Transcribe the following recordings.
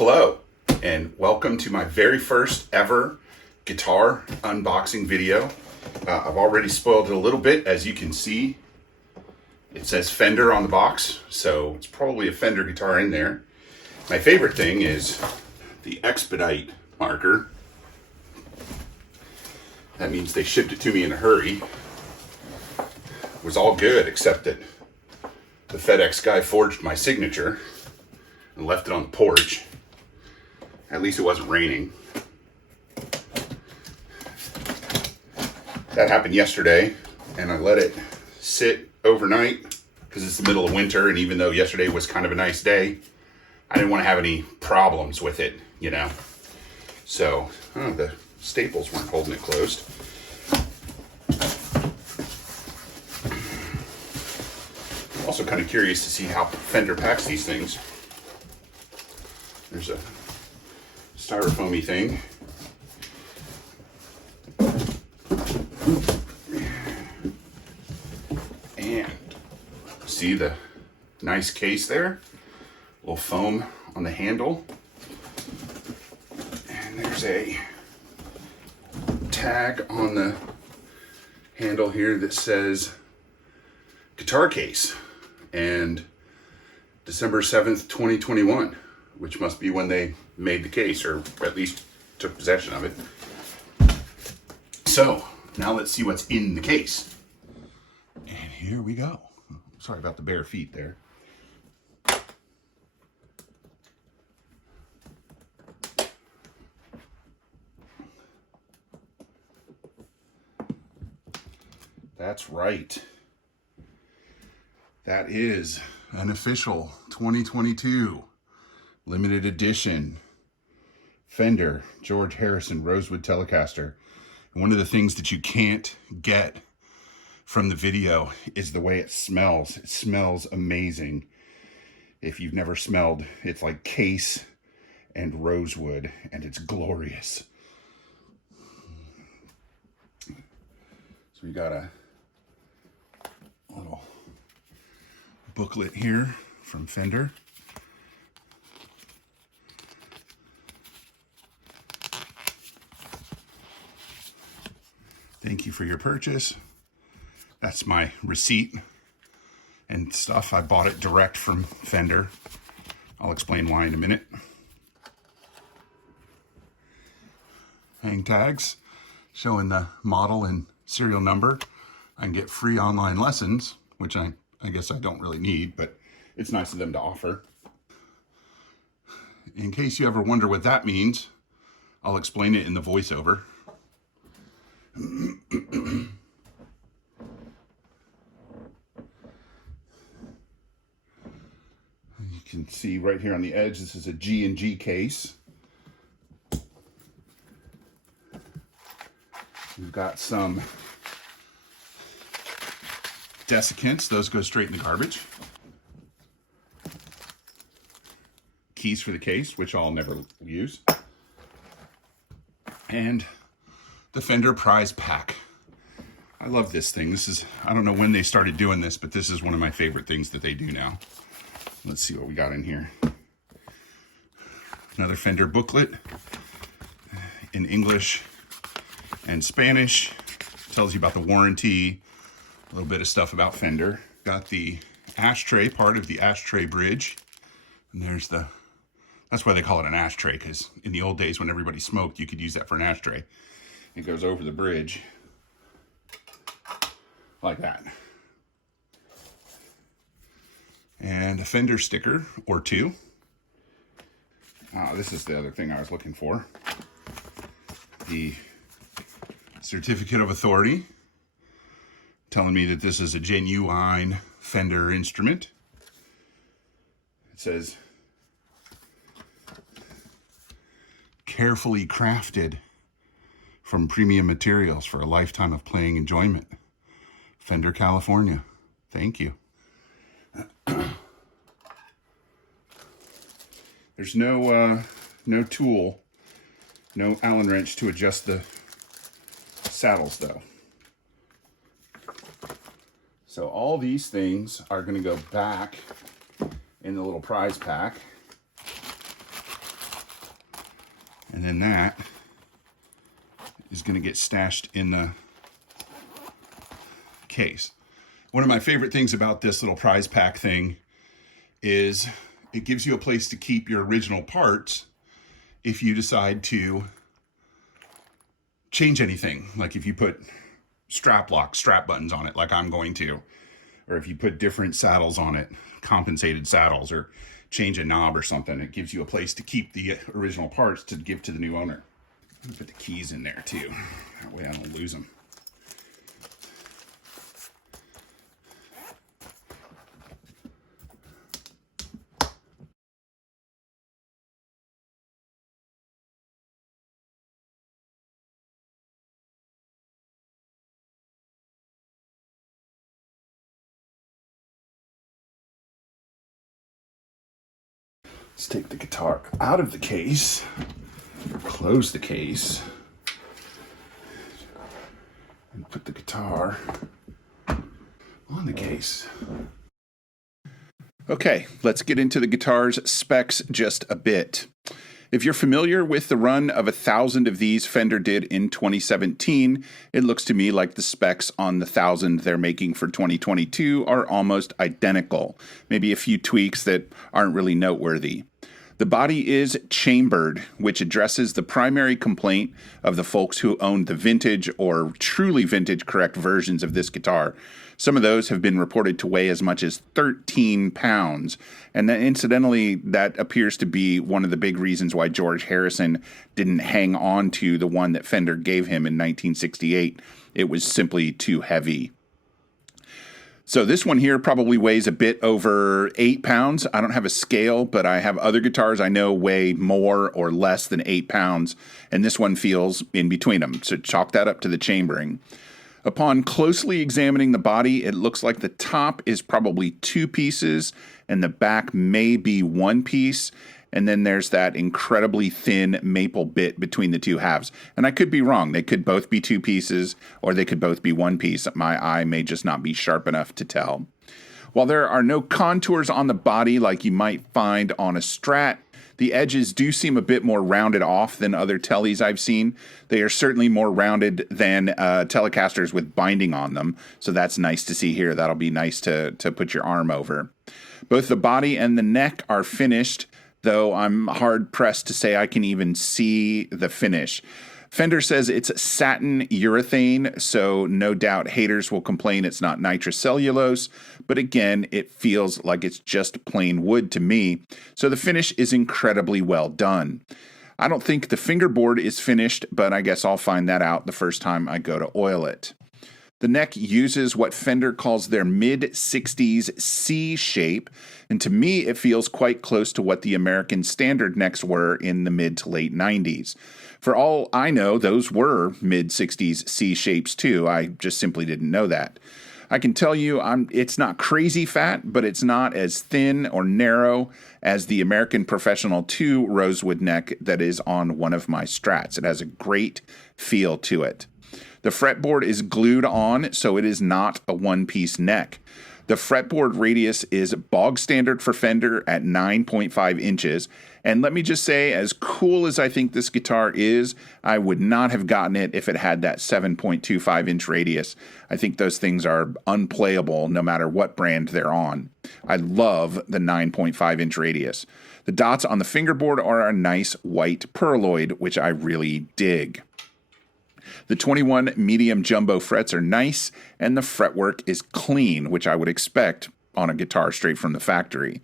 Hello, and welcome to my very first ever guitar unboxing video. I've already spoiled it a little bit. As you can see, it says Fender on the box, so it's probably a Fender guitar in there. My favorite thing is the expedite marker. That means they shipped it to me in a hurry. It was all good, except that the FedEx guy forged my signature and left it on the porch. At least it wasn't raining. That happened yesterday, and I let it sit overnight because it's the middle of winter, and even though yesterday was kind of a nice day, I didn't want to have any problems with it, you know. So, the staples weren't holding it closed. I'm also kind of curious to see how Fender packs these things. There's a styrofoamy thing. And see the nice case there? A little foam on the handle. And there's a tag on the handle here that says guitar case and December 7th, 2021, which must be when they made the case, or at least took possession of it. So now let's see what's in the case. And here we go. Sorry about the bare feet there. That's right. That is an official 2022 limited edition Fender George Harrison Rosewood Telecaster. And one of the things that you can't get from the video is the way it smells. It smells amazing. If you've never smelled, it's like case and rosewood, and it's glorious. So we got a little booklet here from Fender. Thank you for your purchase. That's my receipt and stuff. I bought it direct from Fender. I'll explain why in a minute. Hang tags showing the model and serial number. I can get free online lessons, which I guess I don't really need, but it's nice of them to offer. In case you ever wonder what that means, I'll explain it in the voiceover. You can see right here on the edge, this is a G&G case. We've got some desiccants. Those go straight in the garbage. Keys for the case, which I'll never use. And the Fender prize pack. I love this thing. This is, I don't know when they started doing this, but this is one of my favorite things that they do now. Let's see what we got in here. Another Fender booklet in English and Spanish. Tells you about the warranty, a little bit of stuff about Fender. Got the ashtray, part of the ashtray bridge. And there's the, that's why they call it an ashtray, because in the old days when everybody smoked, you could use that for an ashtray. It goes over the bridge like that. And a Fender sticker or two. This is the other thing I was looking for. The certificate of authority telling me that this is a genuine Fender instrument. It says, carefully crafted from premium materials for a lifetime of playing enjoyment. Fender, California. Thank you. There's no tool, no Allen wrench to adjust the saddles though. So all these things are going to go back in the little prize pack. And then that is going to get stashed in the case. One of my favorite things about this little prize pack thing is it gives you a place to keep your original parts if you decide to change anything. Like if you put strap locks, strap buttons on it, like I'm going to, or if you put different saddles on it, compensated saddles, or change a knob or something, it gives you a place to keep the original parts to give to the new owner. I'm gonna put the keys in there too. That way I don't lose them. Let's take the guitar out of the case, close the case, and put the guitar on the case. Okay, let's get into the guitar's specs just a bit. If you're familiar with the run of 1,000 of these Fender did in 2017, it looks to me like the specs on the 1,000 they're making for 2022 are almost identical. Maybe a few tweaks that aren't really noteworthy. The body is chambered, which addresses the primary complaint of the folks who owned the vintage or truly vintage correct versions of this guitar. Some of those have been reported to weigh as much as 13 pounds. And then, incidentally, that appears to be one of the big reasons why George Harrison didn't hang on to the one that Fender gave him in 1968. It was simply too heavy. So this one here probably weighs a bit over 8 pounds. I don't have a scale, but I have other guitars I know weigh more or less than 8 pounds, and this one feels in between them. So chalk that up to the chambering. Upon closely examining the body, it looks like the top is probably 2 pieces, and the back may be 1 piece. And then there's that incredibly thin maple bit between the 2 halves. And I could be wrong. They could both be 2 pieces, or they could both be 1 piece. My eye may just not be sharp enough to tell. While there are no contours on the body like you might find on a Strat, the edges do seem a bit more rounded off than other Teles I've seen. They are certainly more rounded than Telecasters with binding on them. So that's nice to see here. That'll be nice to put your arm over. Both the body and the neck are finished, though I'm hard-pressed to say I can even see the finish. Fender says it's satin urethane, so no doubt haters will complain it's not nitrocellulose, but again, it feels like it's just plain wood to me, so the finish is incredibly well done. I don't think the fingerboard is finished, but I guess I'll find that out the first time I go to oil it. The neck uses what Fender calls their mid-60s C shape, and to me it feels quite close to what the American standard necks were in the mid to late 90s. For all I know, those were mid-60s C shapes too. I just simply didn't know that. I can tell you it's not crazy fat, but it's not as thin or narrow as the American Professional 2 Rosewood neck that is on one of my Strats. It has a great feel to it. The fretboard is glued on, so it is not a one-piece neck. The fretboard radius is bog standard for Fender at 9.5 inches. And let me just say, as cool as I think this guitar is, I would not have gotten it if it had that 7.25 inch radius. I think those things are unplayable no matter what brand they're on. I love the 9.5 inch radius. The dots on the fingerboard are a nice white pearloid, which I really dig. The 21 medium jumbo frets are nice, and the fretwork is clean, which I would expect on a guitar straight from the factory.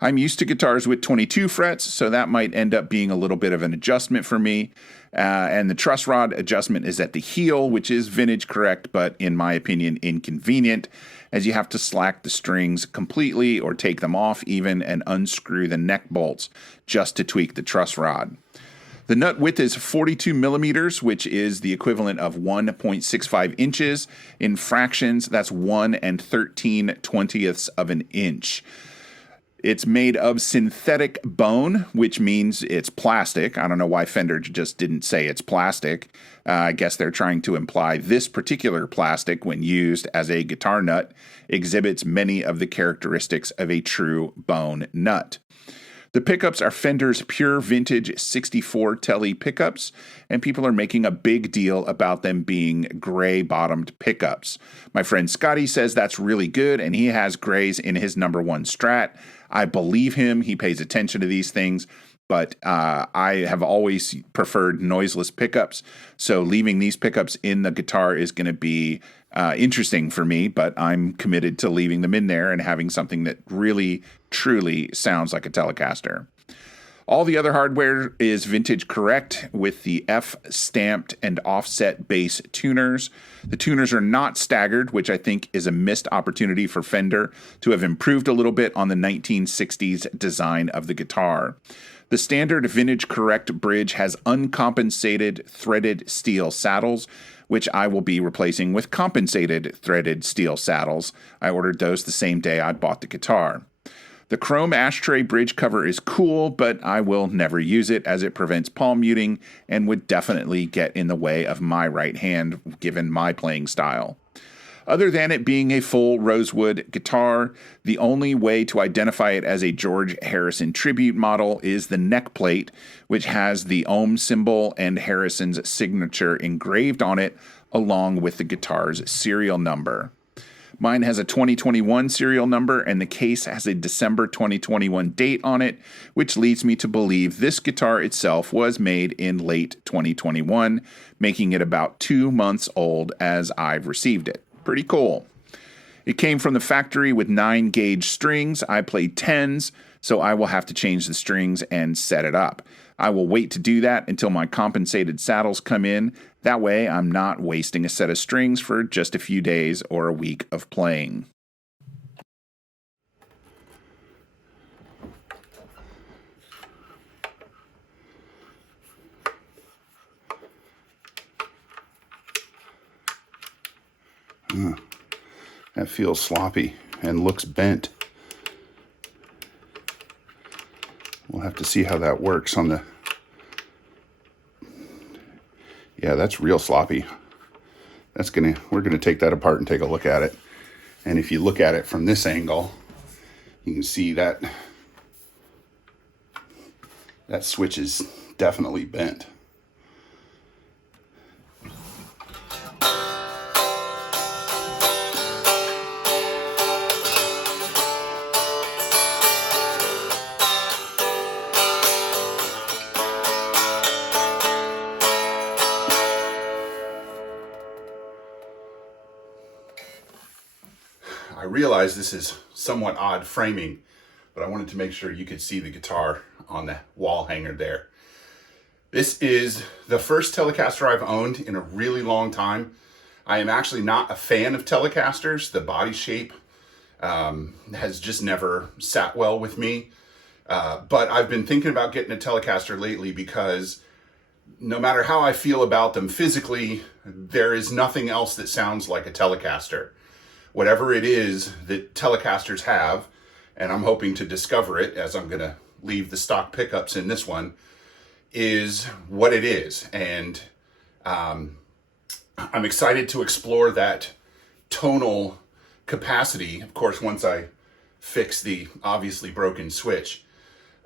I'm used to guitars with 22 frets, so that might end up being a little bit of an adjustment for me. And the truss rod adjustment is at the heel, which is vintage correct, but in my opinion, inconvenient, as you have to slack the strings completely or take them off even and unscrew the neck bolts just to tweak the truss rod. The nut width is 42 millimeters, which is the equivalent of 1.65 inches. In fractions, that's 1 13/20 of an inch. It's made of synthetic bone, which means it's plastic. I don't know why Fender just didn't say it's plastic. I guess they're trying to imply this particular plastic, when used as a guitar nut, exhibits many of the characteristics of a true bone nut. The pickups are Fender's pure vintage 64 Tele pickups, and people are making a big deal about them being gray-bottomed pickups. My friend Scotty says that's really good, and he has grays in his number one Strat. I believe him. He pays attention to these things, but I have always preferred noiseless pickups, so leaving these pickups in the guitar is going to be interesting for me, but I'm committed to leaving them in there and having something that really, truly sounds like a Telecaster. All the other hardware is vintage correct with the F-stamped and offset bass tuners. The tuners are not staggered, which I think is a missed opportunity for Fender to have improved a little bit on the 1960s design of the guitar. The standard vintage correct bridge has uncompensated threaded steel saddles, which I will be replacing with compensated threaded steel saddles. I ordered those the same day I bought the guitar. The chrome ashtray bridge cover is cool, but I will never use it as it prevents palm muting and would definitely get in the way of my right hand given my playing style. Other than it being a full Rosewood guitar, the only way to identify it as a George Harrison tribute model is the neck plate, which has the ohm symbol and Harrison's signature engraved on it, along with the guitar's serial number. Mine has a 2021 serial number, and the case has a December 2021 date on it, which leads me to believe this guitar itself was made in late 2021, making it about 2 months old as I've received it. Pretty cool. It came from the factory with 9-gauge strings. I played 10s, so I will have to change the strings and set it up. I will wait to do that until my compensated saddles come in. That way, I'm not wasting a set of strings for just a few days or a week of playing. That feels sloppy and looks bent. We'll have to see how that works on the... Yeah, that's real sloppy. We're gonna take that apart and take a look at it. And if you look at it from this angle, you can see that that switch is definitely bent. I realize this is somewhat odd framing, but I wanted to make sure you could see the guitar on the wall hanger there. This is the first Telecaster I've owned in a really long time. I am actually not a fan of Telecasters. The body shape has just never sat well with me. But I've been thinking about getting a Telecaster lately because no matter how I feel about them physically, there is nothing else that sounds like a Telecaster. Whatever it is that Telecasters have, and I'm hoping to discover it as I'm going to leave the stock pickups in this one, is what it is. And I'm excited to explore that tonal capacity, of course, once I fix the obviously broken switch.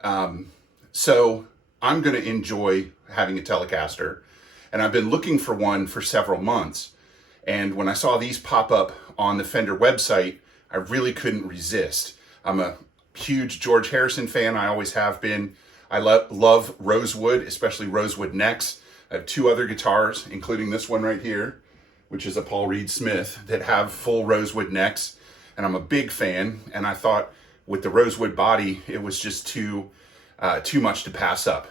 So I'm going to enjoy having a Telecaster, and I've been looking for one for several months. And when I saw these pop up on the Fender website, I really couldn't resist. I'm a huge George Harrison fan. I always have been. I love Rosewood, especially Rosewood necks. I have 2 other guitars, including this one right here, which is a Paul Reed Smith, that have full Rosewood necks. And I'm a big fan. And I thought with the Rosewood body, it was just too much to pass up.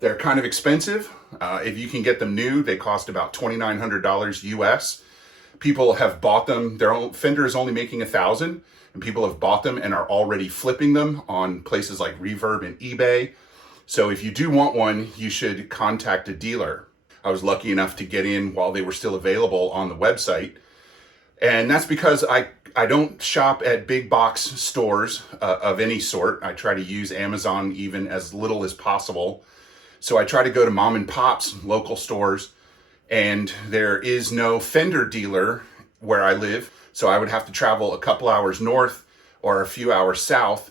They're kind of expensive. If you can get them new, they cost about $2,900 US. People have bought them. Fender is only making 1,000, and people have bought them and are already flipping them on places like Reverb and eBay. So if you do want one, you should contact a dealer. I was lucky enough to get in while they were still available on the website. And that's because I don't shop at big box stores of any sort. I try to use Amazon even as little as possible. So I try to go to mom and pops, local stores, and there is no Fender dealer where I live. So I would have to travel a couple hours north or a few hours south.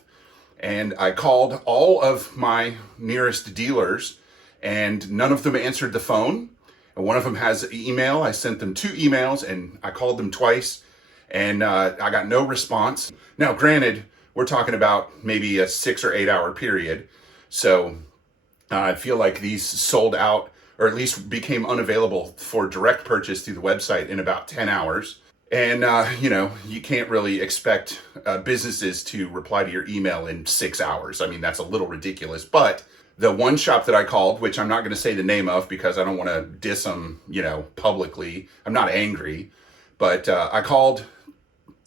And I called all of my nearest dealers, and none of them answered the phone. And one of them has email. I sent them 2 emails, and I called them twice, and I got no response. Now, granted, we're talking about maybe a 6 or 8 hour period. So I feel like these sold out, or at least became unavailable for direct purchase through the website in about 10 hours. And, you know, you can't really expect businesses to reply to your email in 6 hours. I mean, that's a little ridiculous. But the one shop that I called, which I'm not going to say the name of because I don't want to diss them, you know, publicly. I'm not angry. But I called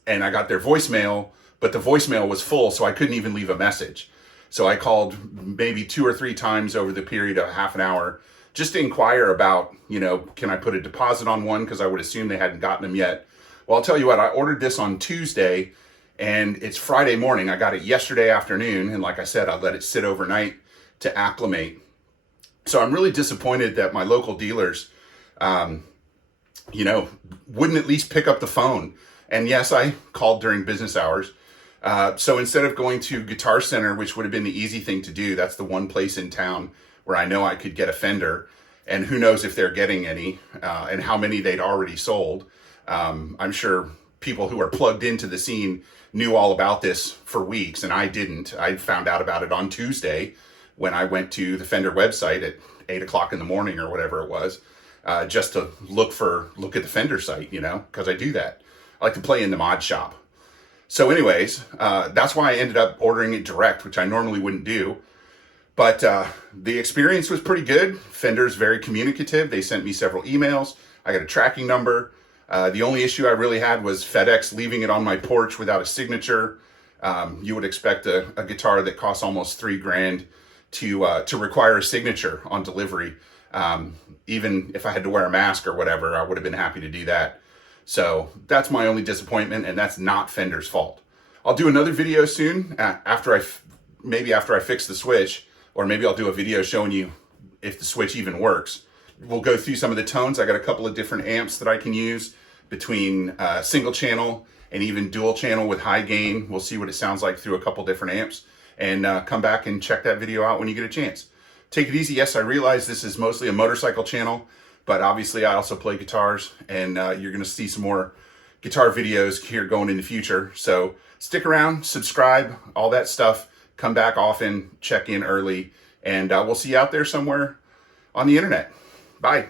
and I got their voicemail, but the voicemail was full, so I couldn't even leave a message. So I called maybe 2 or 3 times over the period of half an hour just to inquire about, you know, can I put a deposit on one? Because I would assume they hadn't gotten them yet. Well, I'll tell you what, I ordered this on Tuesday and it's Friday morning. I got it yesterday afternoon. And like I said, I let it sit overnight to acclimate. So I'm really disappointed that my local dealers, you know, wouldn't at least pick up the phone. And yes, I called during business hours. So instead of going to Guitar Center, which would have been the easy thing to do, that's the one place in town where I know I could get a Fender, and who knows if they're getting any, and how many they'd already sold. I'm sure people who are plugged into the scene knew all about this for weeks, and I didn't. I found out about it on Tuesday when I went to the Fender website at 8 o'clock in the morning or whatever it was, just to look at the Fender site, you know, because I do that. I like to play in the mod shop. So anyways, that's why I ended up ordering it direct, which I normally wouldn't do. But the experience was pretty good. Fender's very communicative. They sent me several emails. I got a tracking number. The only issue I really had was FedEx leaving it on my porch without a signature. You would expect a guitar that costs almost $3,000 to require a signature on delivery. Even if I had to wear a mask or whatever, I would have been happy to do that. So that's my only disappointment, and that's not Fender's fault. I'll do another video soon after I fix the switch, or maybe I'll do a video showing you if the switch even works. We'll go through some of the tones. I got a couple of different amps that I can use between single channel and even dual channel with high gain. We'll see what it sounds like through a couple different amps, and come back and check that video out when you get a chance. Take it easy. Yes, I realize this is mostly a motorcycle channel, but obviously I also play guitars, and you're going to see some more guitar videos here going in the future. So stick around, subscribe, all that stuff. Come back often, check in early, and we'll see you out there somewhere on the internet. Bye.